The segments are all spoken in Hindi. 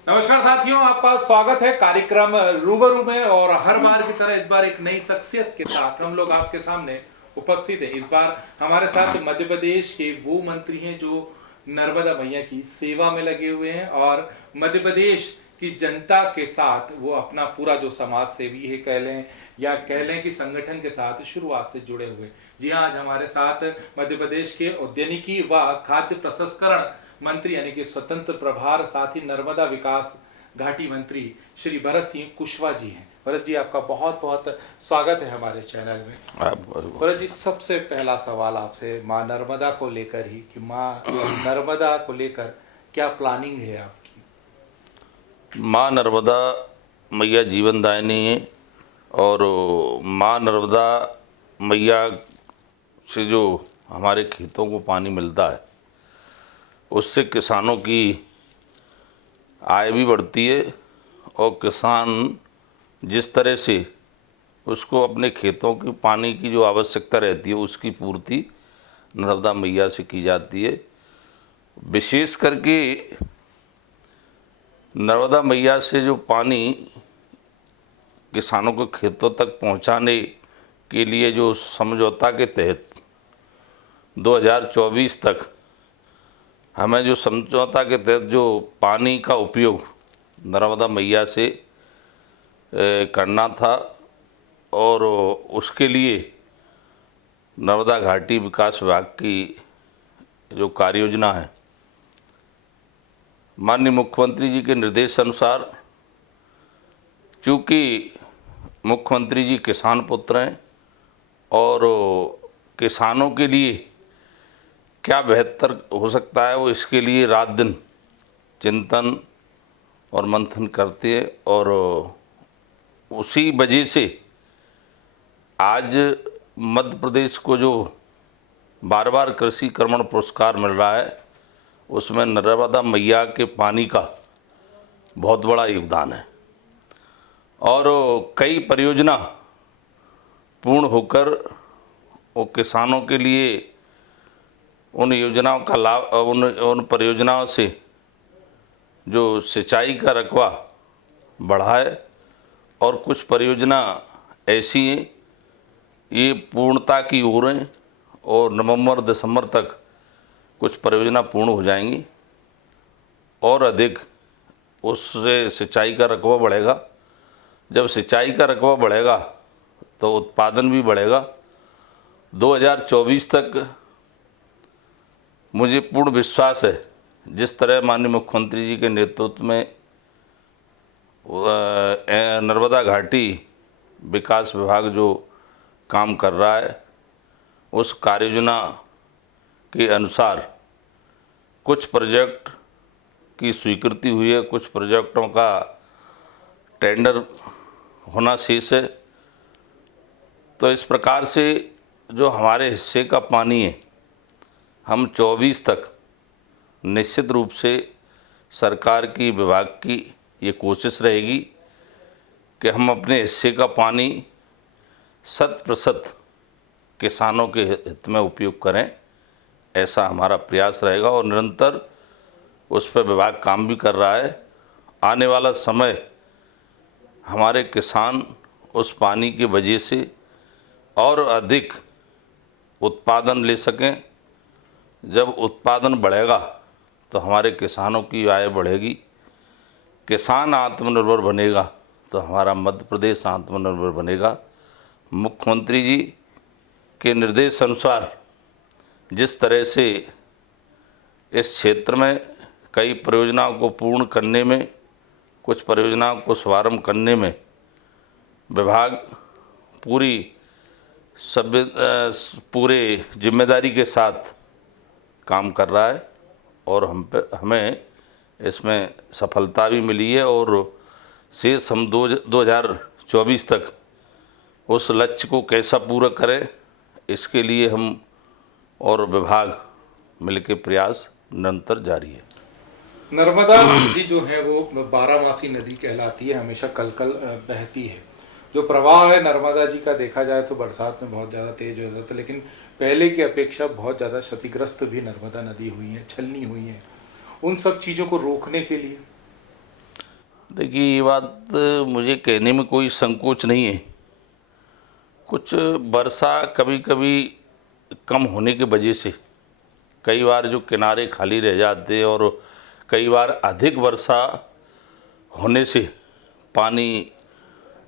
नमस्कार साथियों, आपका स्वागत है कार्यक्रम रूबरू में। और हर बार की तरह इस बार एक नई शख्सियत के साथ हम लोग आपके सामने उपस्थित हैं। इस बार हमारे साथ मध्य प्रदेश के वो मंत्री हैं जो नर्मदा मैया की सेवा में लगे हुए हैं और मध्य प्रदेश की जनता के साथ वो अपना पूरा जो समाज सेवी है कह लें या कह लें कि संगठन के साथ शुरुआत से जुड़े हुए। जी हाँ, आज हमारे साथ मध्य प्रदेश के उद्यानिकी व खाद्य प्रसंस्करण मंत्री यानी कि स्वतंत्र प्रभार साथ ही नर्मदा विकास घाटी मंत्री श्री भरत सिंह कुशवाहा जी हैं। भरत जी, आपका बहुत बहुत स्वागत है हमारे चैनल में। भरत जी, सबसे पहला सवाल आपसे माँ नर्मदा को लेकर ही कि माँ नर्मदा को लेकर क्या प्लानिंग है आपकी? माँ नर्मदा मैया जीवनदायिनी है और माँ नर्मदा मैया से जो हमारे खेतों को पानी मिलता है उससे किसानों की आय भी बढ़ती है और किसान जिस तरह से उसको अपने खेतों की पानी की जो आवश्यकता रहती है उसकी पूर्ति नर्मदा मैया से की जाती है। विशेष करके नर्मदा मैया से जो पानी किसानों को खेतों तक पहुंचाने के लिए जो समझौता के तहत 2024 तक हमें जो समझौता के तहत जो पानी का उपयोग नर्मदा मैया से करना था और उसके लिए नर्मदा घाटी विकास विभाग की जो कार्य योजना है, माननीय मुख्यमंत्री जी के निर्देश अनुसार, चूँकि मुख्यमंत्री जी किसान पुत्र हैं और किसानों के लिए क्या बेहतर हो सकता है वो इसके लिए रात दिन चिंतन और मंथन करते हैं और उसी वजह से आज मध्य प्रदेश को जो बार बार कृषि कर्मण पुरस्कार मिल रहा है उसमें नर्मदा मैया के पानी का बहुत बड़ा योगदान है और कई परियोजना पूर्ण होकर वो किसानों के लिए उन योजनाओं का लाभ उन परियोजनाओं से जो सिंचाई का रकबा बढ़ा है और कुछ परियोजना ऐसी हैं ये पूर्णता की ओर हैं और नवंबर दिसंबर तक कुछ परियोजना पूर्ण हो जाएंगी और अधिक उससे सिंचाई का रकबा बढ़ेगा। जब सिंचाई का रकबा बढ़ेगा तो उत्पादन भी बढ़ेगा। 2024 तक मुझे पूर्ण विश्वास है, जिस तरह माननीय मुख्यमंत्री जी के नेतृत्व में नर्मदा घाटी विकास विभाग जो काम कर रहा है उस कार्य योजना के अनुसार कुछ प्रोजेक्ट की स्वीकृति हुई है, कुछ प्रोजेक्टों का टेंडर होना शेष है। तो इस प्रकार से जो हमारे हिस्से का पानी है हम 24 तक निश्चित रूप से सरकार की विभाग की ये कोशिश रहेगी कि हम अपने हिस्से का पानी 100% किसानों के हित में उपयोग करें, ऐसा हमारा प्रयास रहेगा और निरंतर उस पर विभाग काम भी कर रहा है। आने वाला समय हमारे किसान उस पानी की वजह से और अधिक उत्पादन ले सकें। जब उत्पादन बढ़ेगा तो हमारे किसानों की आय बढ़ेगी, किसान आत्मनिर्भर बनेगा तो हमारा मध्य प्रदेश आत्मनिर्भर बनेगा। मुख्यमंत्री जी के निर्देश अनुसार जिस तरह से इस क्षेत्र में कई परियोजनाओं को पूर्ण करने में, कुछ परियोजनाओं को शुभारंभ करने में विभाग पूरे जिम्मेदारी के साथ काम कर रहा है और हमें इसमें सफलता भी मिली है और शेष हम 2024 तक उस लक्ष्य को कैसा पूरा करें इसके लिए हम और विभाग मिलकर प्रयास निरंतर जारी है। नर्मदा नदी जो है वो 12मासी नदी कहलाती है, हमेशा कल बहती है। जो प्रवाह है नर्मदा जी का देखा जाए तो बरसात में बहुत ज़्यादा तेज हो जाता है, लेकिन पहले की अपेक्षा बहुत ज़्यादा क्षतिग्रस्त भी नर्मदा नदी हुई है, छलनी हुई है। उन सब चीज़ों को रोकने के लिए देखिए, ये बात मुझे कहने में कोई संकोच नहीं है। कुछ वर्षा कभी कभी कम होने की वजह से कई बार जो किनारे खाली रह जाते हैं, और कई बार अधिक वर्षा होने से पानी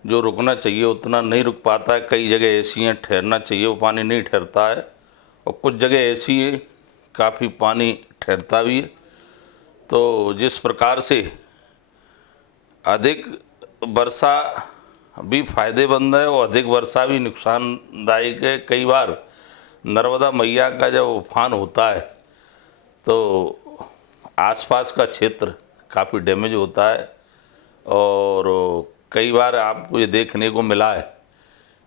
जो रुकना चाहिए उतना नहीं रुक पाता है। कई जगह ऐसी हैं ठहरना चाहिए वो पानी नहीं ठहरता है, और कुछ जगह ऐसी है काफ़ी पानी ठहरता भी है। तो जिस प्रकार से अधिक वर्षा भी फायदेमंद है और अधिक वर्षा भी नुकसानदायक है। कई बार नर्मदा मैया का जब उफान होता है तो आसपास का क्षेत्र काफ़ी डैमेज होता है, और कई बार आपको ये देखने को मिला है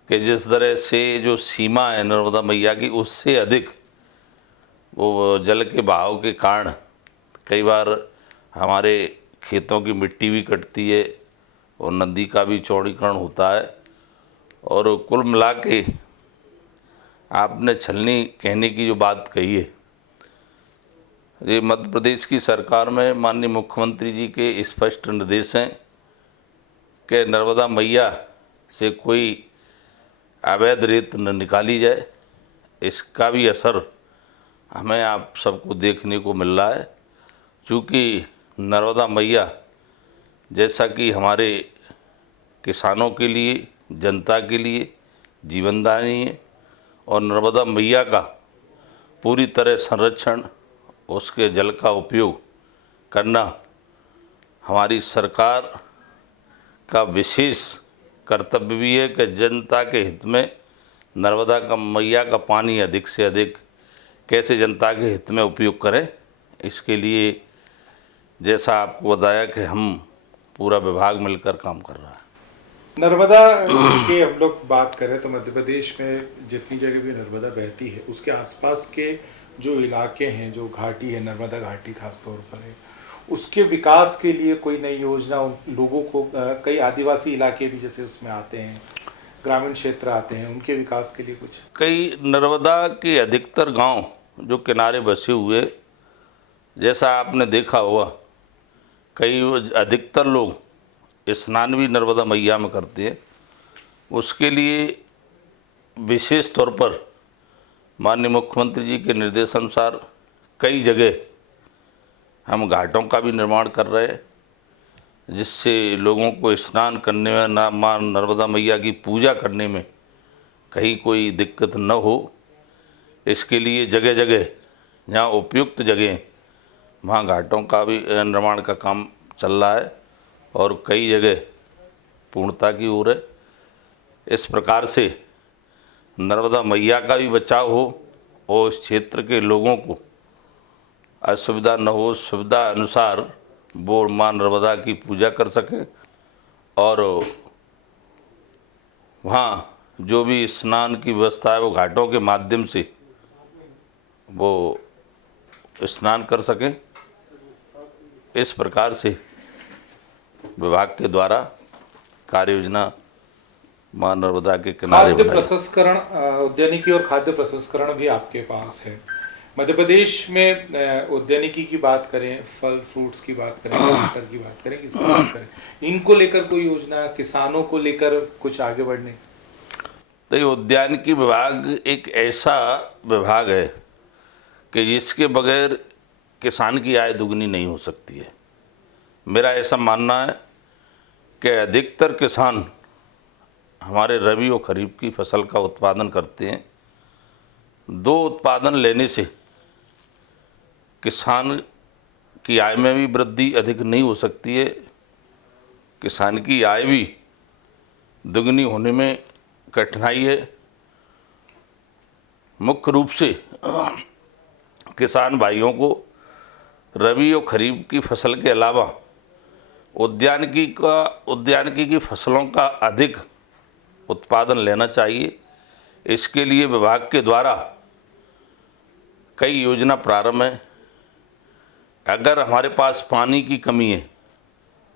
कि जिस तरह से जो सीमा है नर्मदा मैया की उससे अधिक वो जल के बहाव के कारण कई बार हमारे खेतों की मिट्टी भी कटती है और नदी का भी चौड़ीकरण होता है। और कुल मिला के आपने छलनी कहने की जो बात कही है, ये मध्य प्रदेश की सरकार में माननीय मुख्यमंत्री जी के स्पष्ट निर्देश हैं कि नर्मदा मैया से कोई अवैध रेत न निकाली जाए। इसका भी असर हमें आप सबको देखने को मिल रहा है, चूँकि नर्मदा मैया जैसा कि हमारे किसानों के लिए, जनता के लिए जीवनदायिनी है, और नर्मदा मैया का पूरी तरह संरक्षण, उसके जल का उपयोग करना हमारी सरकार का विशेष कर्तव्य भी है कि जनता के हित में नर्मदा का मैया का पानी अधिक से अधिक कैसे जनता के हित में उपयोग करें। इसके लिए जैसा आपको बताया कि हम पूरा विभाग मिलकर काम कर रहा है। नर्मदा की हम लोग बात करें तो मध्य प्रदेश में जितनी जगह भी नर्मदा बहती है उसके आसपास के जो इलाके हैं, जो घाटी है, नर्मदा घाटी खास तौर पर है, उसके विकास के लिए कोई नई योजना उन लोगों को, कई आदिवासी इलाके भी जैसे उसमें आते हैं, ग्रामीण क्षेत्र आते हैं, उनके विकास के लिए कुछ? कई नर्मदा के अधिकतर गांव जो किनारे बसे हुए, जैसा आपने देखा होगा, कई अधिकतर लोग स्नान भी नर्मदा मैया में करते हैं। उसके लिए विशेष तौर पर माननीय मुख्यमंत्री जी के निर्देशानुसार कई जगह हम घाटों का भी निर्माण कर रहे हैं, जिससे लोगों को स्नान करने में, ना मां नर्मदा मैया की पूजा करने में कहीं कोई दिक्कत न हो। इसके लिए जगह जगह जहाँ उपयुक्त जगह वहाँ घाटों का भी निर्माण का काम चल रहा है, और कई जगह पूर्णता की ओर है। इस प्रकार से नर्मदा मैया का भी बचाव हो और इस क्षेत्र के लोगों को असुविधा न हो, सुविधा अनुसार वो मां नर्मदा की पूजा कर सकें, और वहाँ जो भी स्नान की व्यवस्था है वो घाटों के माध्यम से वो स्नान कर सकें। इस प्रकार से विभाग के द्वारा कार्य योजना मां नर्मदा के किनारे खाद्य बनाई। प्रसंस्करण, उद्यानिकी और खाद्य प्रसंस्करण भी आपके पास है। मध्य प्रदेश में उद्यानिकी की बात करें, फल फ्रूट्स की बात करें, टमाटर की बात करें, किसकी बात करें, इनको लेकर कोई योजना, किसानों को लेकर कुछ आगे बढ़ने? तो ये उद्यानिकी विभाग एक ऐसा विभाग है कि जिसके बगैर किसान की आय दुगनी नहीं हो सकती है। मेरा ऐसा मानना है कि अधिकतर किसान हमारे रबी और खरीफ की फसल का उत्पादन करते हैं। दो उत्पादन लेने से किसान की आय में भी वृद्धि अधिक नहीं हो सकती है, किसान की आय भी दुगनी होने में कठिनाई है। मुख्य रूप से किसान भाइयों को रबी और खरीफ की फसल के अलावा उद्यानिकी की फसलों का अधिक उत्पादन लेना चाहिए। इसके लिए विभाग के द्वारा कई योजना प्रारंभ है। अगर हमारे पास पानी की कमी है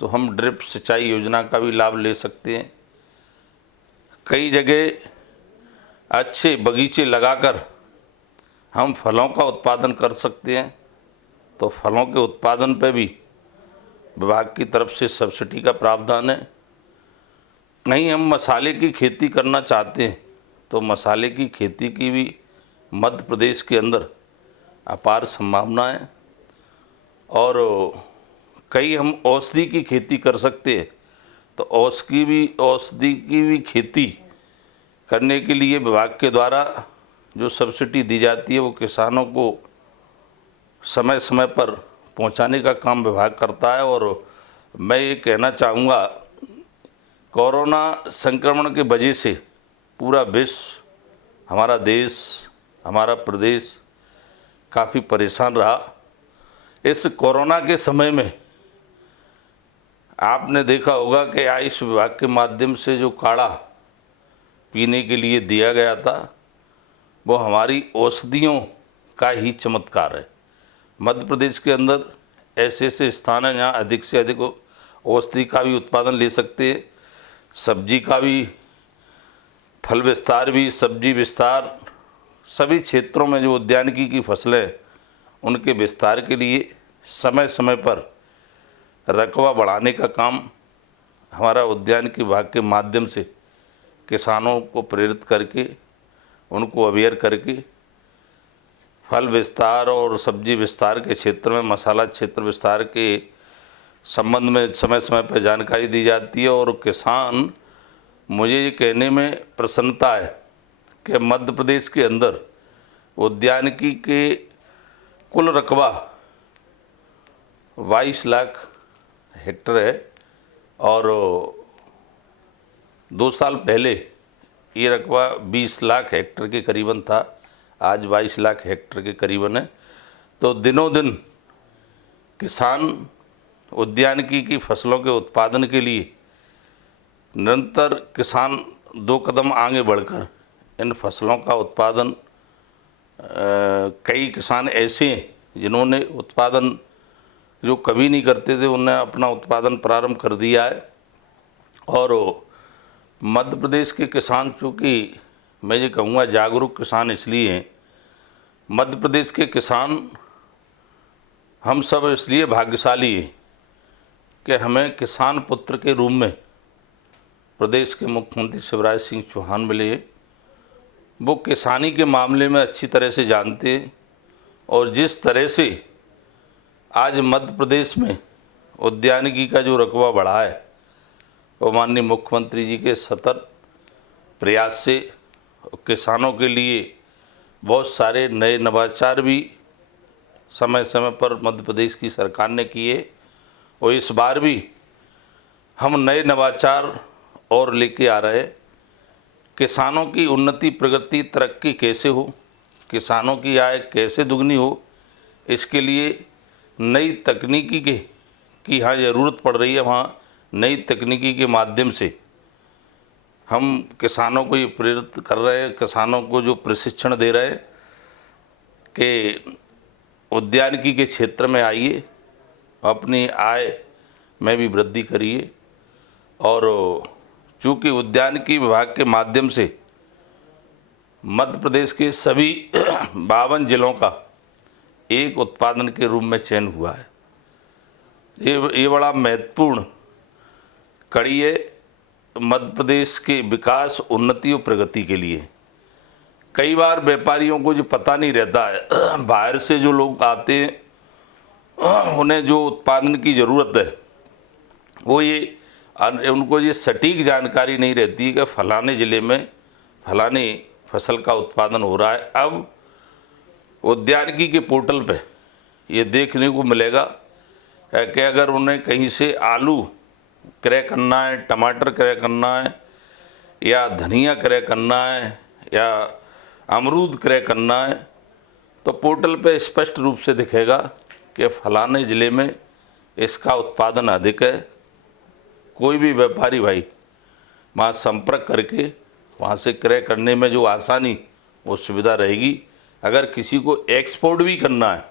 तो हम ड्रिप सिंचाई योजना का भी लाभ ले सकते हैं। कई जगह अच्छे बगीचे लगाकर हम फलों का उत्पादन कर सकते हैं, तो फलों के उत्पादन पे भी विभाग की तरफ से सब्सिडी का प्रावधान है। कहीं हम मसाले की खेती करना चाहते हैं तो मसाले की खेती की भी मध्य प्रदेश के अंदर अपार संभावना है। और कहीं हम औषधि की खेती कर सकते हैं तो औषधि की भी खेती करने के लिए विभाग के द्वारा जो सब्सिडी दी जाती है वो किसानों को समय समय पर पहुंचाने का काम विभाग करता है। और मैं ये कहना चाहूँगा, कोरोना संक्रमण के वजह से पूरा विश्व, हमारा देश, हमारा प्रदेश काफ़ी परेशान रहा। इस कोरोना के समय में आपने देखा होगा कि आयुष विभाग के माध्यम से जो काढ़ा पीने के लिए दिया गया था वो हमारी औषधियों का ही चमत्कार है। मध्य प्रदेश के अंदर ऐसे ऐसे स्थान हैं जहाँ अधिक से अधिक औषधि का भी उत्पादन ले सकते हैं, सब्जी का भी, फल विस्तार भी, सब्जी विस्तार, सभी क्षेत्रों में जो उद्यानिकी की फसलें उनके विस्तार के लिए समय समय पर रकबा बढ़ाने का काम हमारा उद्यानिकी विभाग के माध्यम से किसानों को प्रेरित करके, उनको अवेयर करके फल विस्तार और सब्जी विस्तार के क्षेत्र में, मसाला क्षेत्र विस्तार के संबंध में समय समय पर जानकारी दी जाती है। और किसान, मुझे ये कहने में प्रसन्नता है कि मध्य प्रदेश के अंदर उद्यानिकी के कुल रकबा 22 लाख हेक्टर है और 2 साल पहले ये रकबा 20 लाख हेक्टर के करीबन था, आज 22 लाख हेक्टर के करीबन है। तो दिनों दिन किसान उद्यानिकी की फसलों के उत्पादन के लिए निरंतर किसान 2 कदम आगे बढ़कर इन फसलों का उत्पादन, कई किसान ऐसे हैं जिन्होंने उत्पादन जो कभी नहीं करते थे उन्हें अपना उत्पादन प्रारंभ कर दिया है। और मध्य प्रदेश के किसान, चूँकि मैं ये कहूँगा जागरूक किसान इसलिए हैं, मध्य प्रदेश के किसान हम सब इसलिए भाग्यशाली हैं कि हमें किसान पुत्र के रूप में प्रदेश के मुख्यमंत्री शिवराज सिंह चौहान मिले हैं। वो किसानी के मामले में अच्छी तरह से जानते हैं और जिस तरह से आज मध्य प्रदेश में उद्यानिकी का जो रकबा बढ़ा है वो माननीय मुख्यमंत्री जी के सतत प्रयास से किसानों के लिए बहुत सारे नए नवाचार भी समय समय पर मध्य प्रदेश की सरकार ने किए। और इस बार भी हम नए नवाचार और लेके आ रहे हैं। किसानों की उन्नति, प्रगति, तरक्की कैसे हो, किसानों की आय कैसे दुगनी हो, इसके लिए नई तकनीकी की यहाँ ज़रूरत पड़ रही है। वहाँ नई तकनीकी के माध्यम से हम किसानों को ये प्रेरित कर रहे हैं, किसानों को जो प्रशिक्षण दे रहे हैं कि उद्यानिकी के क्षेत्र में आइए, अपनी आय में भी वृद्धि करिए। और चूँकि उद्यानिकी विभाग के माध्यम से मध्य प्रदेश के सभी 52 जिलों का एक उत्पादन के रूप में चयन हुआ है। ये बड़ा महत्वपूर्ण कड़ी है मध्य प्रदेश के विकास, उन्नति और प्रगति के लिए। कई बार व्यापारियों को जो पता नहीं रहता है, बाहर से जो लोग आते हैं उन्हें जो उत्पादन की ज़रूरत है वो उनको ये सटीक जानकारी नहीं रहती है कि फलाने ज़िले में फलाने फसल का उत्पादन हो रहा है। अब उद्यानिकी के पोर्टल पे ये देखने को मिलेगा कि अगर उन्हें कहीं से आलू क्रय करना है, टमाटर क्रय करना है, या धनिया क्रय करना है, या अमरूद क्रय करना है, तो पोर्टल पे स्पष्ट रूप से दिखेगा कि फलाने ज़िले में इसका उत्पादन अधिक है। कोई भी व्यापारी भाई वहाँ संपर्क करके वहाँ से क्रय करने में जो आसानी, वो सुविधा रहेगी। अगर किसी को एक्सपोर्ट भी करना है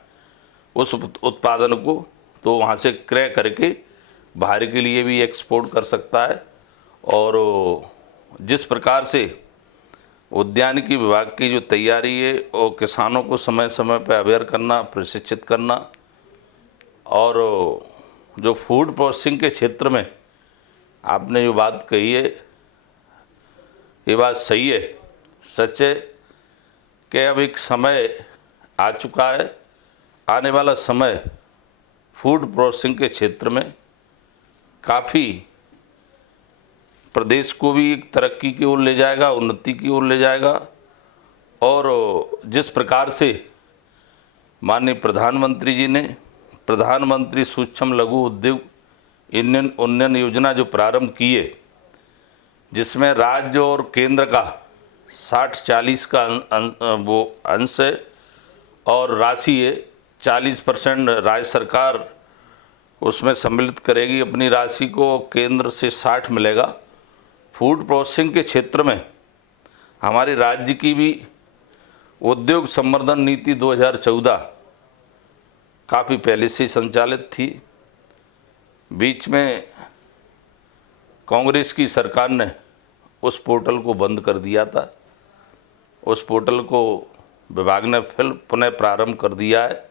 उस उत्पादन को, तो वहाँ से क्रय करके बाहर के लिए भी एक्सपोर्ट कर सकता है। और जिस प्रकार से उद्यानिकी विभाग की जो तैयारी है और किसानों को समय समय पर अवेयर करना, प्रशिक्षित करना, और जो फूड प्रोसेसिंग के क्षेत्र में आपने जो बात कही है, ये बात सही है, सच है कि अब एक समय आ चुका है, आने वाला समय फूड प्रोसेसिंग के क्षेत्र में काफ़ी प्रदेश को भी एक तरक्की की ओर ले जाएगा, उन्नति की ओर ले जाएगा। और जिस प्रकार से माननीय प्रधानमंत्री जी ने प्रधानमंत्री सूक्ष्म लघु उद्योग उन्नयन योजना जो प्रारंभ की है, जिसमें राज्य और केंद्र का 60-40 का वो अंश है और राशि है 40% राज्य सरकार उसमें सम्मिलित करेगी अपनी राशि को, केंद्र से 60 मिलेगा। फूड प्रोसेसिंग के क्षेत्र में हमारे राज्य की भी उद्योग संवर्धन नीति 2014 काफ़ी पहले से संचालित थी। बीच में कांग्रेस की सरकार ने उस पोर्टल को बंद कर दिया था। उस पोर्टल को विभाग ने फिर पुनः प्रारंभ कर दिया है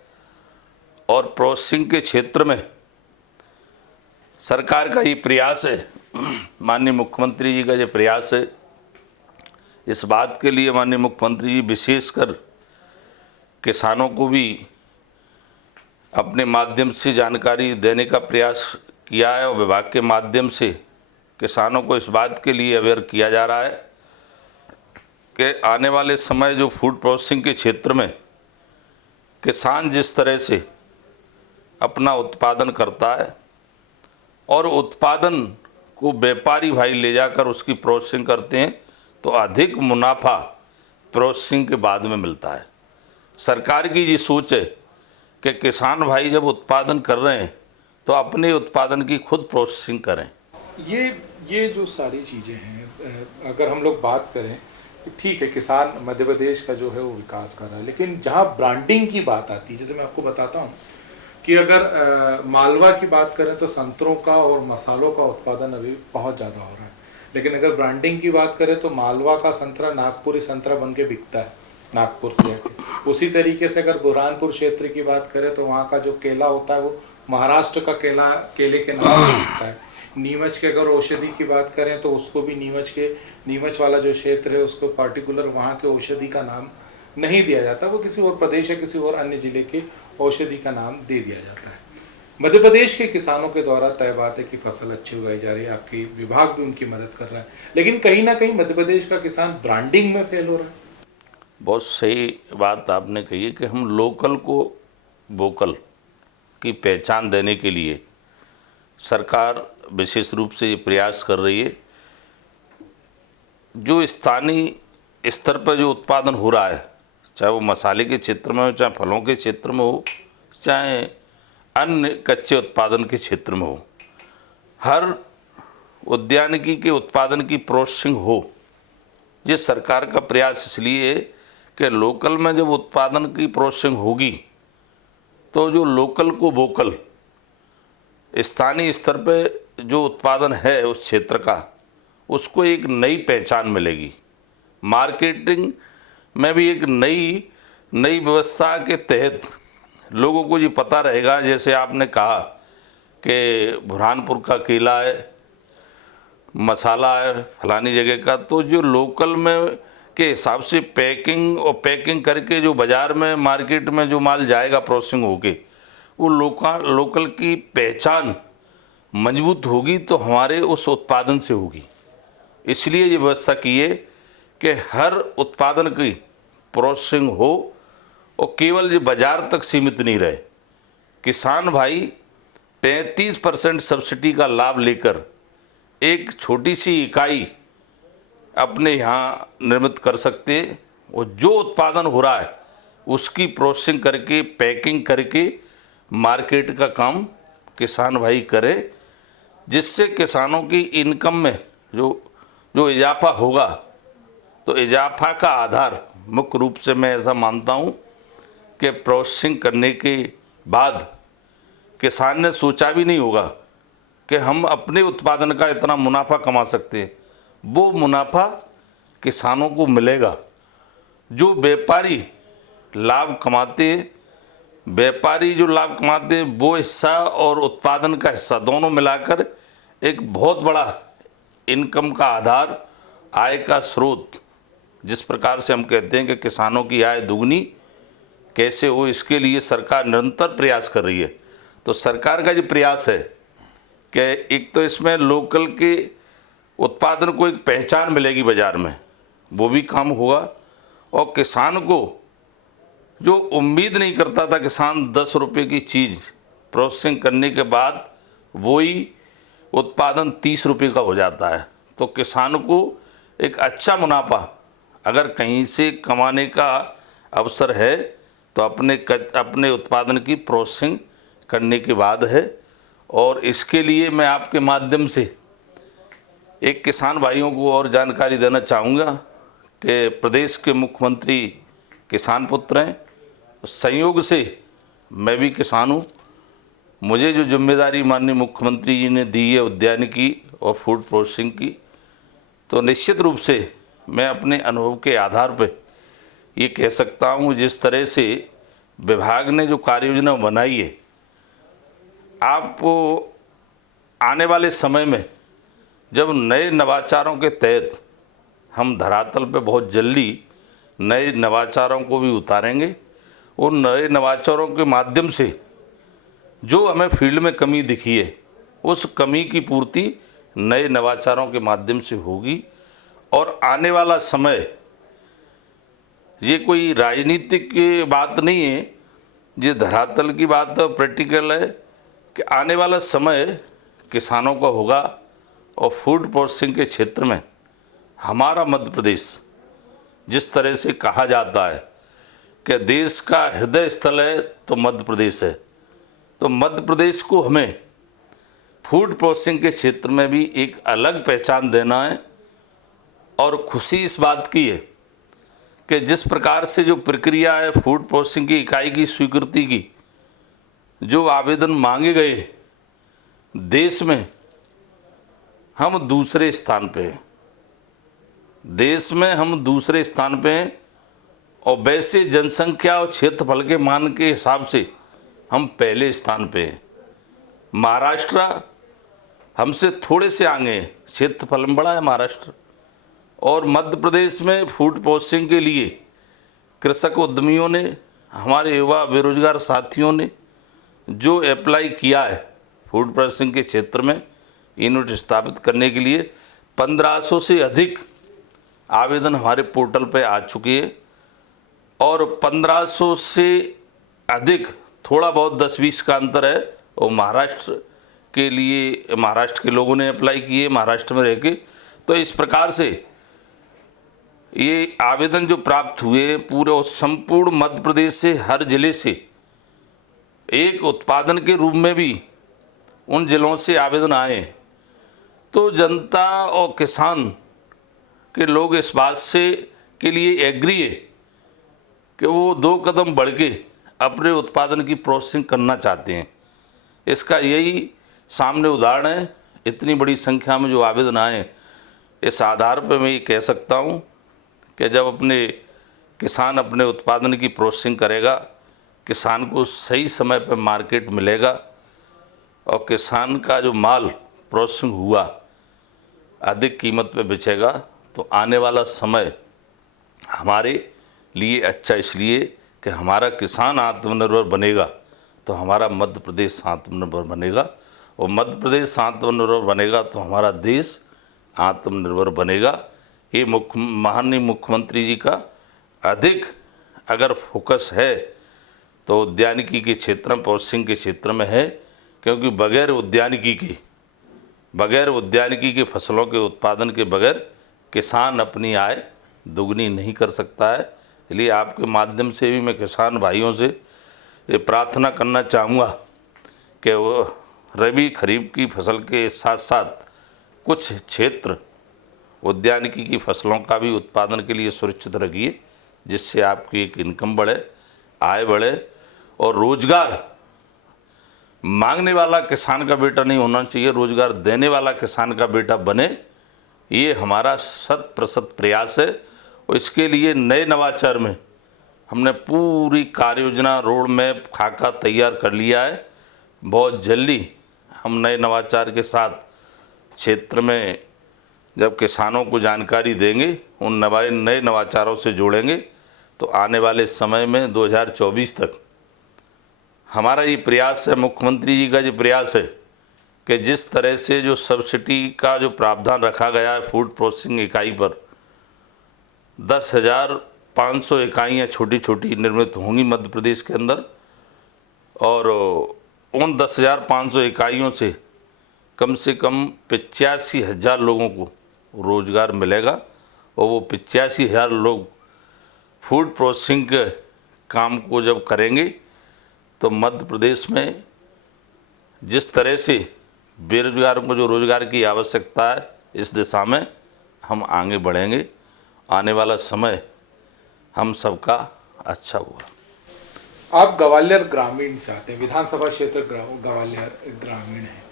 और प्रोसेसिंग के क्षेत्र में सरकार का ये प्रयास है, माननीय मुख्यमंत्री जी का ये प्रयास है। इस बात के लिए माननीय मुख्यमंत्री जी विशेषकर किसानों को भी अपने माध्यम से जानकारी देने का प्रयास किया है और विभाग के माध्यम से किसानों को इस बात के लिए अवेयर किया जा रहा है कि आने वाले समय जो फूड प्रोसेसिंग के क्षेत्र में किसान जिस तरह से अपना उत्पादन करता है और उत्पादन को व्यापारी भाई ले जाकर उसकी प्रोसेसिंग करते हैं तो अधिक मुनाफा प्रोसेसिंग के बाद में मिलता है। सरकार की ये सोच है कि किसान भाई जब उत्पादन कर रहे हैं तो अपने उत्पादन की खुद प्रोसेसिंग करें। ये जो सारी चीज़ें हैं, अगर हम लोग बात करें तो ठीक है, किसान मध्य प्रदेश का जो है वो विकास कर रहा है, लेकिन जहाँ ब्रांडिंग की बात आती है, जैसे मैं आपको बताता हूँ कि अगर मालवा की बात करें तो संतरों का और मसालों का उत्पादन अभी बहुत ज़्यादा हो रहा है, लेकिन अगर ब्रांडिंग की बात करें तो मालवा का संतरा नागपुरी संतरा बन के बिकता है नागपुर से आके। उसी तरीके से अगर बुरहानपुर क्षेत्र की बात करें तो वहाँ का जो केला होता है वो महाराष्ट्र का केले के नाम से बिकता है। नीमच के अगर औषधि की बात करें तो उसको भी नीमच वाला जो क्षेत्र है उसको पर्टिकुलर वहाँ के औषधि का नाम नहीं दिया जाता, वो किसी और प्रदेश या किसी और अन्य जिले के औषधि का नाम दे दिया जाता है। मध्य प्रदेश के किसानों के द्वारा तय बात है कि फसल अच्छी उगाई जा रही है, आपकी विभाग भी उनकी मदद कर रहा है, लेकिन कहीं ना कहीं मध्य प्रदेश का किसान ब्रांडिंग में फेल हो रहा है। बहुत सही बात आपने कही है कि हम लोकल को वोकल की पहचान देने के लिए सरकार विशेष रूप से ये प्रयास कर रही है। जो स्थानीय स्तर पर जो उत्पादन हो रहा है, चाहे वो मसाले के क्षेत्र में हो, चाहे फलों के क्षेत्र में हो, चाहे अन्य कच्चे उत्पादन के क्षेत्र में हो, हर उद्यानिकी के उत्पादन की प्रोसेसिंग हो। ये सरकार का प्रयास इसलिए है कि लोकल में जब उत्पादन की प्रोसेसिंग होगी तो जो लोकल को वोकल, स्थानीय स्तर पे जो उत्पादन है उस क्षेत्र का, उसको एक नई पहचान मिलेगी। मार्केटिंग में भी एक नई व्यवस्था के तहत लोगों को ये पता रहेगा। जैसे आपने कहा कि बुरहानपुर का केला है, मसाला है फलानी जगह का, तो जो लोकल में के हिसाब से पैकिंग करके जो बाज़ार में मार्केट में जो माल जाएगा प्रोसेसिंग होके, वो लोकल की पहचान मजबूत होगी तो हमारे उस उत्पादन से होगी। इसलिए ये व्यवस्था की है कि हर उत्पादन की प्रोसेसिंग हो और केवल ये बाज़ार तक सीमित नहीं रहे। किसान भाई 35% सब्सिडी का लाभ लेकर एक छोटी सी इकाई अपने यहाँ निर्मित कर सकते हैं और जो उत्पादन हो रहा है उसकी प्रोसेसिंग करके पैकिंग करके मार्केट का काम किसान भाई करे, जिससे किसानों की इनकम में जो इजाफा होगा। तो इजाफा का आधार मुख्य रूप से मैं ऐसा मानता हूँ कि प्रोसेसिंग करने के बाद किसान ने सोचा भी नहीं होगा कि हम अपने उत्पादन का इतना मुनाफा कमा सकते हैं। वो मुनाफा किसानों को मिलेगा। जो व्यापारी लाभ कमाते हैं व्यापारी जो लाभ कमाते हैं वो हिस्सा और उत्पादन का हिस्सा दोनों मिलाकर एक बहुत बड़ा इनकम का आधार, आय का स्रोत, जिस प्रकार से हम कहते हैं कि किसानों की आय दुगनी कैसे हो, इसके लिए सरकार निरंतर प्रयास कर रही है। तो सरकार का जो प्रयास है कि एक तो इसमें लोकल के उत्पादन को एक पहचान मिलेगी बाज़ार में, वो भी काम होगा, और किसान को जो उम्मीद नहीं करता था, किसान 10 रुपये की चीज़ प्रोसेसिंग करने के बाद वही उत्पादन 30 रुपये का हो जाता है। तो किसान को एक अच्छा मुनाफा अगर कहीं से कमाने का अवसर है तो अपने उत्पादन की प्रोसेसिंग करने के बाद है। और इसके लिए मैं आपके माध्यम से एक किसान भाइयों को और जानकारी देना चाहूँगा कि प्रदेश के मुख्यमंत्री किसान पुत्र हैं, संयोग से मैं भी किसान हूँ। मुझे जो जिम्मेदारी माननीय मुख्यमंत्री जी ने दी है उद्यानिकी और फूड प्रोसेसिंग की, तो निश्चित रूप से मैं अपने अनुभव के आधार पर ये कह सकता हूँ, जिस तरह से विभाग ने जो कार्य योजना बनाई है, आप आने वाले समय में जब नए नवाचारों के तहत हम धरातल पे बहुत जल्दी नए नवाचारों को भी उतारेंगे, उन नए नवाचारों के माध्यम से जो हमें फील्ड में कमी दिखी है उस कमी की पूर्ति नए नवाचारों के माध्यम से होगी। और आने वाला समय, ये कोई राजनीतिक की बात नहीं है, ये धरातल की बात प्रैक्टिकल है कि आने वाला समय किसानों का होगा। और फूड प्रोसेसिंग के क्षेत्र में हमारा मध्य प्रदेश, जिस तरह से कहा जाता है कि देश का हृदय स्थल है तो मध्य प्रदेश है, तो मध्य प्रदेश को हमें फूड प्रोसेसिंग के क्षेत्र में भी एक अलग पहचान देना है। और खुशी इस बात की है कि जिस प्रकार से जो प्रक्रिया है फूड प्रोसेसिंग की इकाई की स्वीकृति की, जो आवेदन मांगे गए, देश में हम दूसरे स्थान पे हैं, देश में हम दूसरे स्थान पे हैं। और वैसे जनसंख्या और क्षेत्रफल के मान के हिसाब से हम पहले स्थान पे हैं। महाराष्ट्र हमसे थोड़े से आगे हैं, क्षेत्रफल में बड़ा है महाराष्ट्र। और मध्य प्रदेश में फूड प्रोसेसिंग के लिए कृषक उद्यमियों ने, हमारे युवा बेरोजगार साथियों ने जो अप्लाई किया है फूड प्रोसेसिंग के क्षेत्र में यूनिट स्थापित करने के लिए, 1500 से अधिक आवेदन हमारे पोर्टल पे आ चुके हैं। और 1500 से अधिक, थोड़ा बहुत 10-20 का अंतर है, और महाराष्ट्र के लिए महाराष्ट्र के लोगों ने अप्लाई किए, महाराष्ट्र में रह के। तो इस प्रकार से ये आवेदन जो प्राप्त हुए पूरे और संपूर्ण मध्य प्रदेश से, हर जिले से एक उत्पादन के रूप में भी उन जिलों से आवेदन आए, तो जनता और किसान के लोग इस बात से के लिए एग्री है कि वो 2 कदम बढ़ के अपने उत्पादन की प्रोसेसिंग करना चाहते हैं। इसका यही सामने उदाहरण है। इतनी बड़ी संख्या में जो आवेदन आए, इस आधार पर मैं ये कह सकता हूँ कि जब अपने किसान अपने उत्पादन की प्रोसेसिंग करेगा, किसान को सही समय पर मार्केट मिलेगा, और किसान का जो माल प्रोसेसिंग हुआ अधिक कीमत पे बेचेगा, तो आने वाला समय हमारे लिए अच्छा इसलिए कि हमारा किसान आत्मनिर्भर बनेगा तो हमारा मध्य प्रदेश आत्मनिर्भर बनेगा, और मध्य प्रदेश आत्मनिर्भर बनेगा तो हमारा देश आत्मनिर्भर बनेगा। ये माननीय मुख्यमंत्री जी का अधिक अगर फोकस है तो उद्यानिकी के क्षेत्र में, प्रोसेसिंग के क्षेत्र में है, क्योंकि बगैर उद्यानिकी के फसलों के उत्पादन के बगैर किसान अपनी आय दुगनी नहीं कर सकता है। इसलिए आपके माध्यम से भी मैं किसान भाइयों से ये प्रार्थना करना चाहूँगा कि वो रबी खरीफ की फसल के साथ साथ कुछ क्षेत्र उद्यानिकी की फसलों का भी उत्पादन के लिए सुरक्षित रखिए, जिससे आपकी एक इनकम बढ़े, आय बढ़े, और रोजगार मांगने वाला किसान का बेटा नहीं होना चाहिए, रोजगार देने वाला किसान का बेटा बने। ये हमारा 100% प्रयास है। और इसके लिए नए नवाचार में हमने पूरी कार्य योजना रोड मैप खाका तैयार कर लिया है। बहुत जल्दी हम नए नवाचार के साथ क्षेत्र में जब किसानों को जानकारी देंगे, उन नए नवाचारों से जोड़ेंगे, तो आने वाले समय में 2024 तक हमारा ये प्रयास है, मुख्यमंत्री जी का ये प्रयास है कि जिस तरह से जो सब्सिडी का जो प्रावधान रखा गया है फूड प्रोसेसिंग इकाई पर 10,500 इकाइयाँ छोटी छोटी निर्मित होंगी मध्य प्रदेश के अंदर, और उन 10,500 इकाइयों से कम 85,000 लोगों को रोज़गार मिलेगा, और वो 85,000 लोग फूड प्रोसेसिंग के काम को जब करेंगे तो मध्य प्रदेश में जिस तरह से बेरोजगारों को जो रोज़गार की आवश्यकता है, इस दिशा में हम आगे बढ़ेंगे। आने वाला समय हम सबका अच्छा होगा। आप ग्वालियर ग्रामीण से आते हैं, विधानसभा क्षेत्र ग्वालियर ग्रामीण है,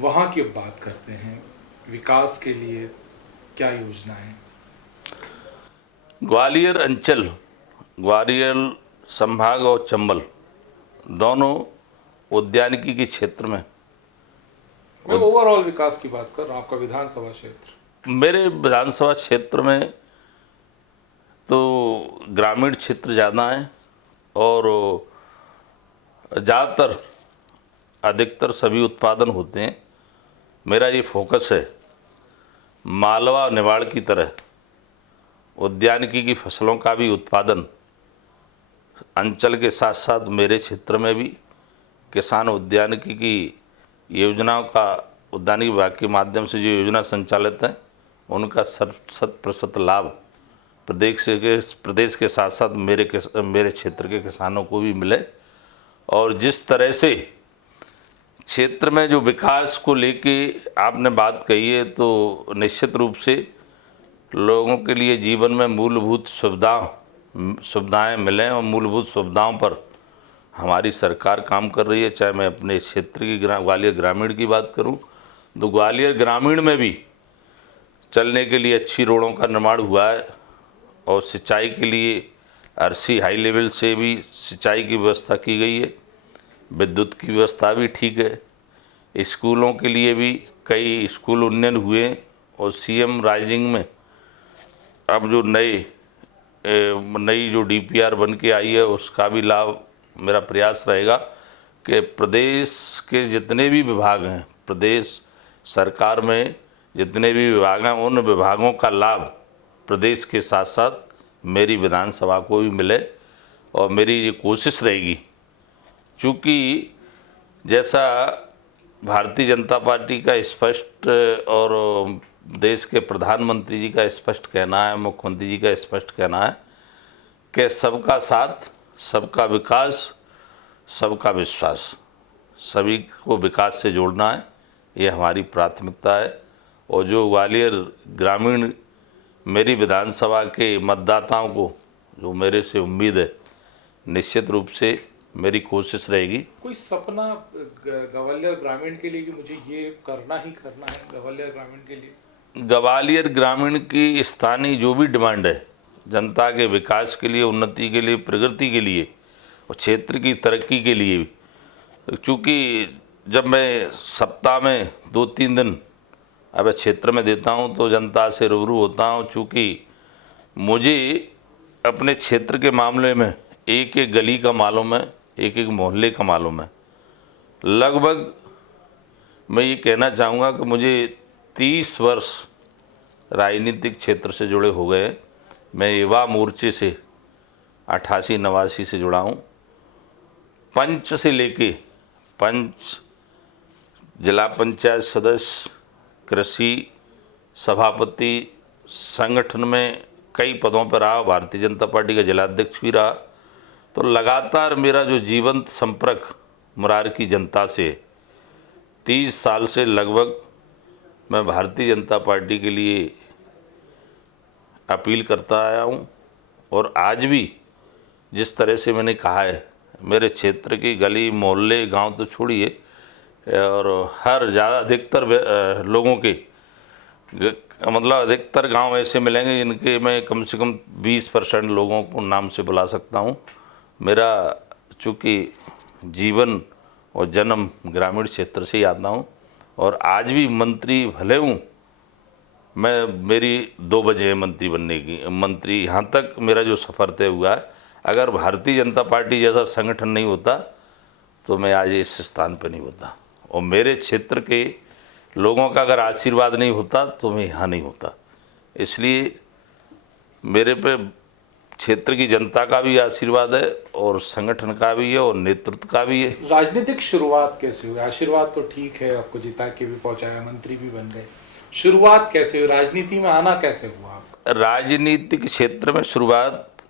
वहाँ की बात करते हैं, विकास के लिए क्या योजना है? ग्वालियर अंचल, ग्वालियर संभाग और चंबल दोनों उद्यानिकी के क्षेत्र में, मैं ओवरऑल विकास की बात कर रहा हूँ, आपका विधानसभा क्षेत्र। मेरे विधानसभा क्षेत्र में तो ग्रामीण क्षेत्र ज़्यादा है, और ज़्यादातर अधिकतर सभी उत्पादन होते हैं। मेरा ये फोकस है मालवा निवाड़ की तरह उद्यानिकी की फसलों का भी उत्पादन अंचल के साथ साथ मेरे क्षेत्र में भी किसान उद्यानिकी की योजनाओं का, उद्यानिकी विभाग के माध्यम से जो योजना संचालित है, उनका 100% लाभ प्रदेश के साथ साथ मेरे क्षेत्र के किसानों को भी मिले। और जिस तरह से क्षेत्र में जो विकास को लेके आपने बात कही है, तो निश्चित रूप से लोगों के लिए जीवन में मूलभूत सुविधाएं मिलें, और मूलभूत सुविधाओं पर हमारी सरकार काम कर रही है। चाहे मैं अपने क्षेत्र की ग्वालियर ग्रामीण की बात करूं, तो ग्वालियर ग्रामीण में भी चलने के लिए अच्छी रोडों का निर्माण हुआ है, और सिंचाई के लिए RC हाई लेवल से भी सिंचाई की व्यवस्था की गई है। विद्युत की व्यवस्था भी ठीक है। स्कूलों के लिए भी कई स्कूल उन्नयन हुए, और CM राइजिंग में अब जो नई जो DPR बन के आई है, उसका भी लाभ मेरा प्रयास रहेगा कि प्रदेश के जितने भी विभाग हैं, प्रदेश सरकार में जितने भी विभाग हैं, उन विभागों का लाभ प्रदेश के साथ साथ मेरी विधानसभा को भी मिले। और मेरी ये कोशिश रहेगी, चूँकि जैसा भारतीय जनता पार्टी का स्पष्ट और देश के प्रधानमंत्री जी का स्पष्ट कहना है, मुख्यमंत्री जी का स्पष्ट कहना है कि सबका साथ, सबका विकास, सबका विश्वास, सभी को विकास से जोड़ना है, ये हमारी प्राथमिकता है। और जो ग्वालियर ग्रामीण मेरी विधानसभा के मतदाताओं को जो मेरे से उम्मीद है, निश्चित रूप से मेरी कोशिश रहेगी। कोई सपना ग्वालियर ग्रामीण के लिए कि मुझे ये करना ही करना है ग्वालियर ग्रामीण के लिए? ग्वालियर ग्रामीण की स्थानीय जो भी डिमांड है, जनता के विकास के लिए, उन्नति के लिए, प्रगति के लिए और क्षेत्र की तरक्की के लिए, चूँकि जब मैं सप्ताह में 2-3 दिन अब क्षेत्र में देता हूं, तो जनता से रूबरू होता हूं। चूँकि मुझे अपने क्षेत्र के मामले में एक एक गली का मालूम है, एक एक मोहल्ले का मालूम है। लगभग मैं ये कहना चाहूँगा कि मुझे 30 वर्ष राजनीतिक क्षेत्र से जुड़े हो गए। मैं युवा मोर्चे से 88-89 से जुड़ा हूँ। पंच से लेके पंच, जिला पंचायत सदस्य, कृषि सभापति, संगठन में कई पदों पर रहा, भारतीय जनता पार्टी का जिलाध्यक्ष भी रहा। तो लगातार मेरा जो जीवंत संपर्क मुरार की जनता से 30 साल से लगभग मैं भारतीय जनता पार्टी के लिए अपील करता आया हूँ। और आज भी जिस तरह से मैंने कहा है, मेरे क्षेत्र की गली मोहल्ले गांव तो छोड़िए, और हर ज़्यादा अधिकतर लोगों के मतलब अधिकतर गांव ऐसे मिलेंगे जिनके मैं कम से कम 20% लोगों को नाम से बुला सकता हूं। मेरा चूँकि जीवन और जन्म ग्रामीण क्षेत्र से ही आता हूं और आज भी मंत्री भले हूं, मेरी 2 बजे है मंत्री बनने की। मंत्री यहाँ तक मेरा जो सफ़र तय हुआ है, अगर भारतीय जनता पार्टी जैसा संगठन नहीं होता तो मैं आज इस स्थान पर नहीं होता, और मेरे क्षेत्र के लोगों का अगर आशीर्वाद नहीं होता तो मैं यहाँ नहीं होता। इसलिए मेरे पे क्षेत्र की जनता का भी आशीर्वाद है और संगठन का भी है और नेतृत्व का भी है। राजनीतिक शुरुआत कैसे हुई? आशीर्वाद तो ठीक है, आपको जिता के भी पहुंचाया, मंत्री भी बन गए, शुरुआत कैसे हुई? राजनीति में आना कैसे हुआ? राजनीतिक क्षेत्र में शुरुआत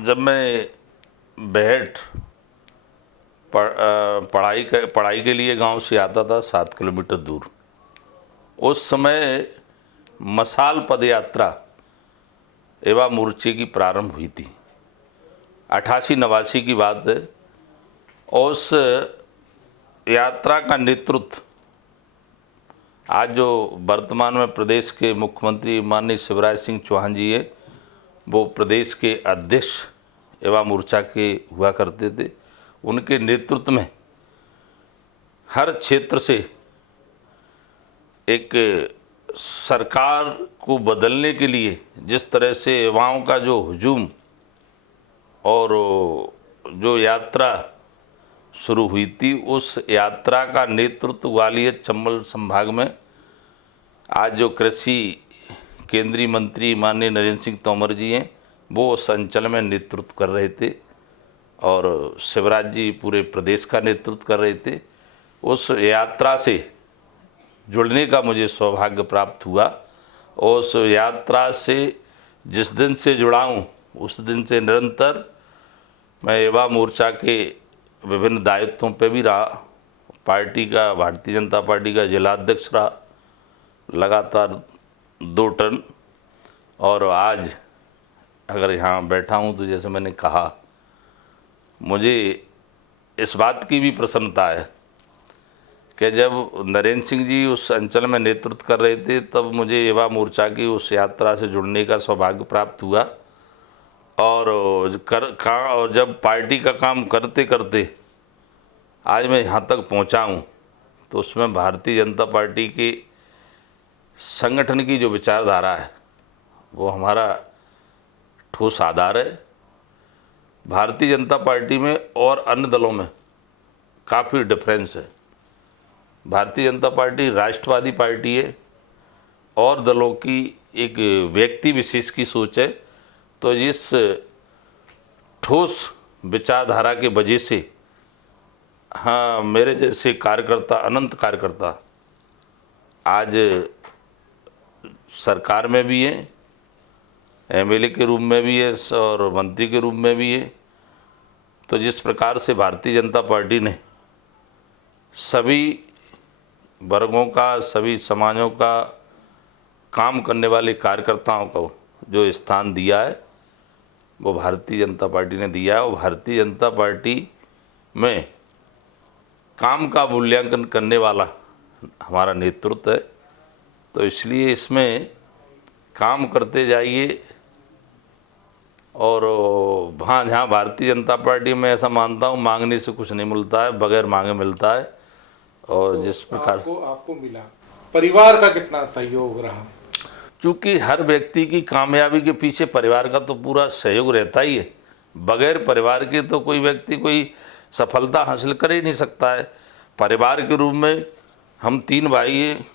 जब मैं बेहट पढ़ाई के लिए गांव से आता था 7 किलोमीटर दूर, उस समय मसाल पदयात्रा युवा मोर्चे की प्रारंभ हुई थी। 88-89 की बात है। उस यात्रा का नेतृत्व आज जो वर्तमान में प्रदेश के मुख्यमंत्री माननीय शिवराज सिंह चौहान जी हैं, वो प्रदेश के अध्यक्ष युवा मोर्चा के हुआ करते थे। उनके नेतृत्व में हर क्षेत्र से एक सरकार को बदलने के लिए जिस तरह से युवाओं का जो हुजूम और जो यात्रा शुरू हुई थी, उस यात्रा का नेतृत्व ग्वालियर चंबल संभाग में आज जो कृषि केंद्रीय मंत्री माननीय नरेंद्र सिंह तोमर जी हैं, वो उस अंचल में नेतृत्व कर रहे थे और शिवराज जी पूरे प्रदेश का नेतृत्व कर रहे थे। उस यात्रा से जुड़ने का मुझे सौभाग्य प्राप्त हुआ और उस यात्रा से जिस दिन से जुड़ा हूँ उस दिन से निरंतर मैं युवा मोर्चा के विभिन्न दायित्वों पे भी रहा। पार्टी का, भारतीय जनता पार्टी का जिलाध्यक्ष रहा लगातार 2 टर्म, और आज अगर यहाँ बैठा हूँ तो जैसे मैंने कहा, मुझे इस बात की भी प्रसन्नता है कि जब नरेंद्र सिंह जी उस अंचल में नेतृत्व कर रहे थे तब मुझे युवा मोर्चा की उस यात्रा से जुड़ने का सौभाग्य प्राप्त हुआ, और जब पार्टी का काम करते करते आज मैं यहाँ तक पहुँचा हूँ, तो उसमें भारतीय जनता पार्टी के संगठन की जो विचारधारा है वो हमारा ठोस आधार है। भारतीय जनता पार्टी में और अन्य दलों में काफ़ी डिफरेंस है। भारतीय जनता पार्टी राष्ट्रवादी पार्टी है और दलों की एक व्यक्ति विशेष की सोच है, तो इस ठोस विचारधारा के वजह से हाँ, मेरे जैसे कार्यकर्ता, अनंत कार्यकर्ता आज सरकार में भी हैं, एमएलए के रूप में भी है और मंत्री के रूप में भी है। तो जिस प्रकार से भारतीय जनता पार्टी ने सभी वर्गों का, सभी समाजों का काम करने वाले कार्यकर्ताओं को जो स्थान दिया है वो भारतीय जनता पार्टी ने दिया है, और भारतीय जनता पार्टी में काम का मूल्यांकन करने वाला हमारा नेतृत्व है। तो इसलिए इसमें काम करते जाइए, और हाँ, जहाँ भारतीय जनता पार्टी में ऐसा मानता हूँ मांगने से कुछ नहीं मिलता है, बगैर मांगे मिलता है। और तो जिस प्रकार आपको मिला, परिवार का कितना सहयोग रहा? चूँकि हर व्यक्ति की कामयाबी के पीछे परिवार का तो पूरा सहयोग रहता ही है। बगैर परिवार के तो कोई व्यक्ति कोई सफलता हासिल कर ही नहीं सकता है। परिवार के रूप में हम 3 भाई हैं,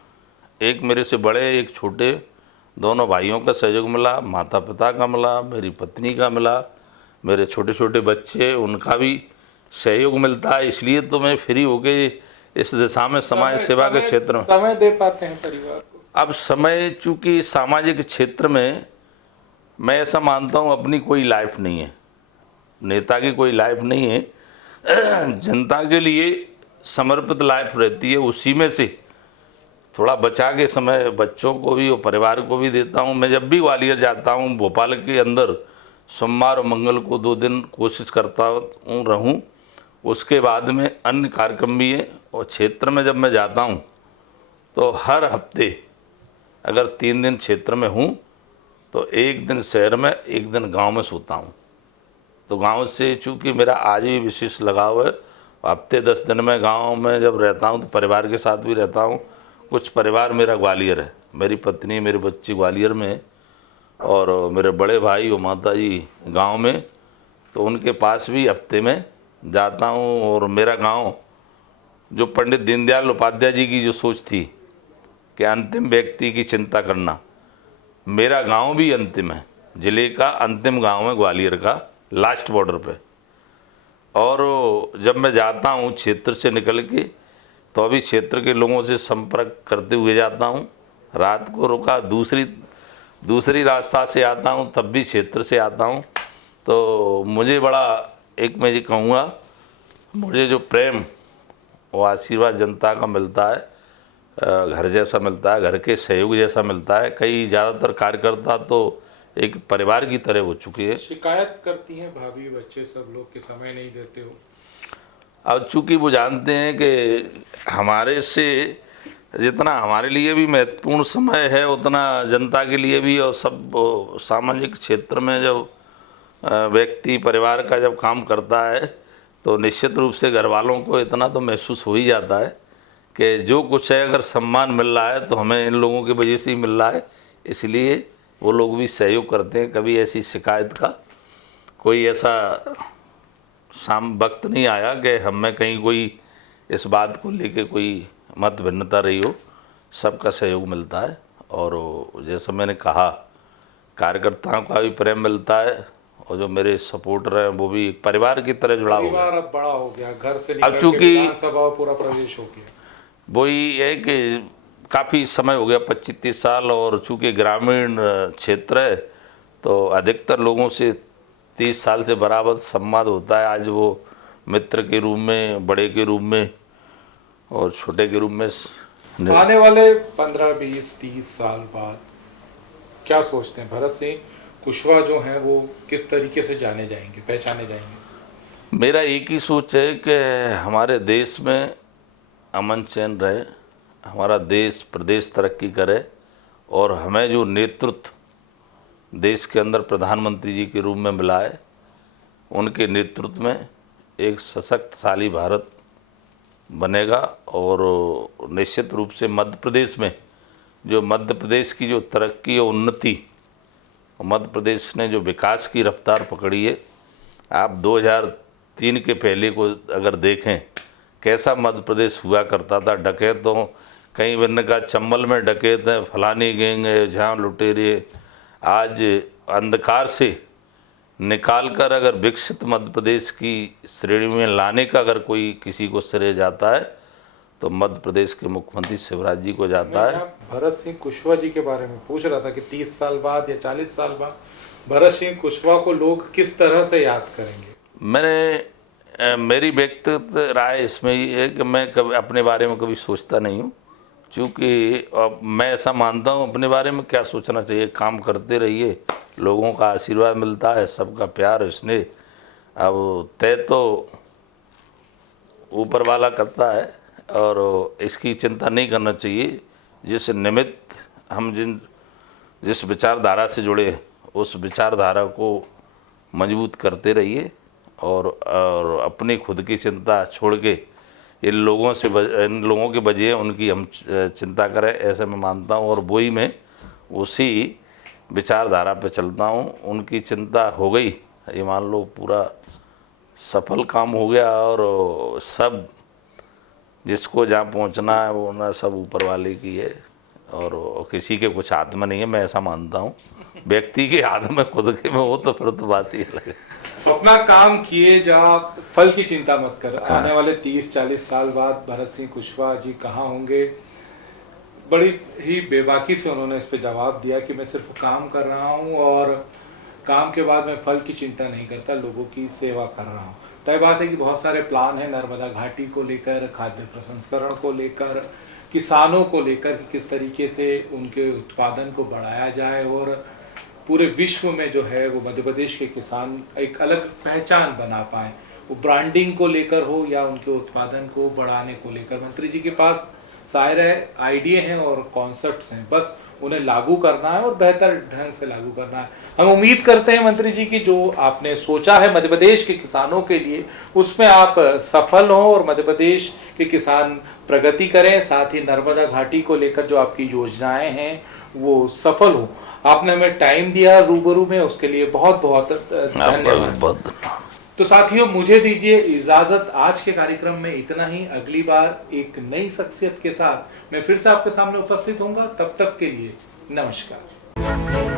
एक मेरे से बड़े, एक छोटे। दोनों भाइयों का सहयोग मिला, माता पिता का मिला, मेरी पत्नी का मिला, मेरे छोटे छोटे बच्चे उनका भी सहयोग मिलता है। इसलिए तो मैं फ्री होके इस दिशा में समाज सेवा के क्षेत्र में समय दे पाते हैं परिवार को। अब समय, चूँकि सामाजिक क्षेत्र में मैं ऐसा मानता हूँ अपनी कोई लाइफ नहीं है, नेता की कोई लाइफ नहीं है, जनता के लिए समर्पित लाइफ रहती है। उसी में से थोड़ा बचा के समय बच्चों को भी और परिवार को भी देता हूँ। मैं जब भी ग्वालियर जाता हूँ, भोपाल के अंदर सोमवार और मंगल को 2 दिन कोशिश करता हूँ रहूँ। उसके बाद में अन्य कार्यक्रम भी है, और क्षेत्र में जब मैं जाता हूँ तो हर हफ्ते अगर 3 दिन क्षेत्र में हूँ तो 1 दिन शहर में 1 दिन गांव में सोता हूँ। तो गांव से चूँकि मेरा आज भी विशेष लगाव है, हफ्ते 10 दिन में गांव में जब रहता हूँ तो परिवार के साथ भी रहता हूँ। कुछ परिवार मेरा ग्वालियर है, मेरी पत्नी मेरे बच्चे ग्वालियर में हैं और मेरे बड़े भाई और माता जी गांव में, तो उनके पास भी हफ्ते में जाता हूँ। और मेरा गांव जो पंडित दीनदयाल उपाध्याय जी की जो सोच थी कि अंतिम व्यक्ति की चिंता करना, मेरा गांव भी अंतिम है, ज़िले का अंतिम गांव है ग्वालियर का, लास्ट बॉर्डर पे। और जब मैं जाता हूँ क्षेत्र से निकल के तो अभी क्षेत्र के लोगों से संपर्क करते हुए जाता हूँ। रात को रुका दूसरी रास्ता से आता हूँ, तब भी क्षेत्र से आता हूँ। तो मुझे बड़ा, एक मैं ये कहूँगा, मुझे जो प्रेम और आशीर्वाद जनता का मिलता है, घर जैसा मिलता है, घर के सहयोग जैसा मिलता है। कई ज़्यादातर कार्यकर्ता तो एक परिवार की तरह हो चुके हैं। शिकायत करती हैं भाभी बच्चे सब लोग कि समय नहीं देते हो? अब चूँकि वो जानते हैं कि हमारे से जितना हमारे लिए भी महत्वपूर्ण समय है उतना जनता के लिए भी, और सब सामाजिक क्षेत्र में जब व्यक्ति परिवार का जब काम करता है तो निश्चित रूप से घर वालों को इतना तो महसूस हो ही जाता है कि जो कुछ है अगर सम्मान मिल रहा है तो हमें इन लोगों की वजह से ही मिल रहा है। इसलिए वो लोग भी सहयोग करते हैं। कभी ऐसी शिकायत का कोई ऐसा वक्त नहीं आया कि हम में कहीं कोई इस बात को लेके कोई मत भिन्नता रही हो। सबका सहयोग मिलता है और जैसा मैंने कहा, कार्यकर्ताओं का भी प्रेम मिलता है और जो मेरे सपोर्टर हैं वो भी एक परिवार की तरह जुड़ा हुआ है। परिवार अब बड़ा हो गया, घर से अब निकल के चूंकि विधानसभा और पूरा प्रदेश हो गया। वही है कि काफ़ी समय हो गया, 25-30 साल, और चूँकि ग्रामीण क्षेत्र है तो अधिकतर लोगों से 30 साल से बराबर संवाद होता है। आज वो मित्र के रूप में, बड़े के रूप में और छोटे के रूप में। आने वाले 15, 20, 30 साल बाद क्या सोचते हैं भरत सिंह कुशवाहा जो हैं वो किस तरीके से जाने जाएंगे, पहचाने जाएंगे? मेरा एक ही सोच है कि हमारे देश में अमन चैन रहे, हमारा देश प्रदेश तरक्की करे और हमें जो नेतृत्व देश के अंदर प्रधानमंत्री जी के रूप में मिला है, उनके नेतृत्व में एक सशक्तशाली भारत बनेगा। और निश्चित रूप से मध्य प्रदेश में जो मध्य प्रदेश की जो तरक्की और उन्नति, मध्य प्रदेश ने जो विकास की रफ्तार पकड़ी है, आप 2003 के पहले को अगर देखें कैसा मध्य प्रदेश हुआ करता था। डकैतों, कहीं मैंने कहा चंबल में डकैत हैं, फलानी गैंग है, जहाँ लुटेरे, आज अंधकार से निकाल कर अगर विकसित मध्य प्रदेश की श्रेणी में लाने का अगर कोई किसी को श्रेय जाता है तो मध्य प्रदेश के मुख्यमंत्री शिवराज जी को जाता है। भरत सिंह कुशवाहा जी के बारे में पूछ रहा था कि 30 साल बाद या 40 साल बाद भरत सिंह कुशवाहा को लोग किस तरह से याद करेंगे? मेरी व्यक्तिगत राय इसमें ये है कि मैं कभी अपने बारे में कभी सोचता नहीं हूँ, क्योंकि मैं ऐसा मानता हूँ अपने बारे में क्या सोचना चाहिए। काम करते रहिए, लोगों का आशीर्वाद मिलता है, सबका प्यार स्नेह अब तय तो ऊपर वाला करता है और इसकी चिंता नहीं करना चाहिए। जिस निमित्त हम जिस विचारधारा से जुड़े उस विचारधारा को मजबूत करते रहिए और अपनी खुद की चिंता छोड़ के इन लोगों के बजाय उनकी हम चिंता करें, ऐसे मैं मानता हूँ। और वही मैं उसी विचारधारा पे चलता हूँ। उनकी चिंता हो गई, ये मान लो पूरा सफल काम हो गया और सब जिसको जहाँ पहुँचना है वो ना सब ऊपर वाले की है और किसी के कुछ हाथ में नहीं है, मैं ऐसा मानता हूँ। व्यक्ति के हाथ में खुद के में हो तो फिर तो बात ही अलग है। अपना काम किए जा, फल की चिंता मत कर। आने वाले 30-40 साल बाद भरत सिंह कुशवाहा जी कहाँ होंगे? बड़ी ही बेबाकी से उन्होंने इस पे जवाब दिया कि मैं सिर्फ काम कर रहा हूँ और काम के बाद मैं फल की चिंता नहीं करता, लोगों की सेवा कर रहा हूँ। तय बात है कि बहुत सारे प्लान हैं नर्मदा घाटी को लेकर, खाद्य प्रसंस्करण को लेकर, किसानों को लेकर कि किस तरीके से उनके उत्पादन को बढ़ाया जाए और पूरे विश्व में जो है वो मध्य प्रदेश के किसान एक अलग पहचान बना पाए, वो ब्रांडिंग को लेकर हो या उनके उत्पादन को बढ़ाने को लेकर। मंत्री जी के पास सारे आइडिया हैं और कॉन्सेप्ट्स हैं, बस उन्हें लागू करना है और बेहतर ढंग से लागू करना है। हम उम्मीद करते हैं मंत्री जी की जो आपने सोचा है मध्य प्रदेश के किसानों के लिए, उसमें आप सफल हों और मध्य प्रदेश के किसान प्रगति करें, साथ ही नर्मदा घाटी को लेकर जो आपकी योजनाएं हैं वो सफल हो। आपने हमें टाइम दिया रूबरू में, उसके लिए बहुत बहुत धन्यवाद। तो साथियों, मुझे दीजिए इजाजत। आज के कार्यक्रम में इतना ही। अगली बार एक नई शख्सियत के साथ मैं फिर से आपके सामने उपस्थित होऊंगा। तब तक के लिए नमस्कार।